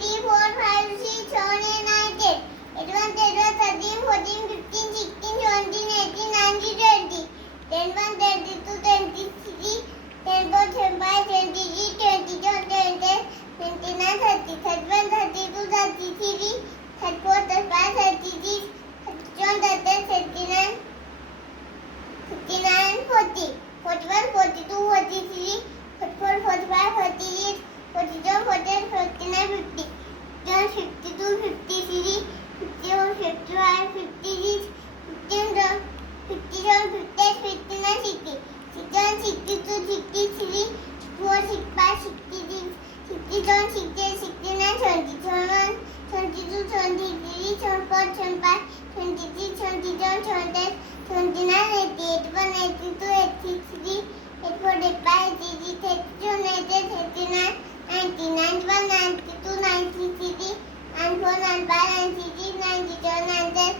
three, four, five, six, seven, eight, nine, 10. 81, 82, 13, 14, 15, 16, 17, 18, 19, 20. 21, 22, 23, 24, 25, 26, 27, 28, 29, 30, 31, 32, 33, 34, 35, 36, 37, 38, 39, 39, 40, 41, 42, 43, 44, 45, 46, 47, 48, 49, 50, 52, 53, 54, 55, 56, 57, 57, 58, 59, 60, 61, 62, 63, 64, 65, 66, 67, 68, 69, 70, 71, 72, 73, 74, 75, 23, 27, 28, 29, 80, 81, 82, 83, 84, 85, 86, 87, 88, 89, 90, 91, 92, 93, 94, 95, 96, 97, 98,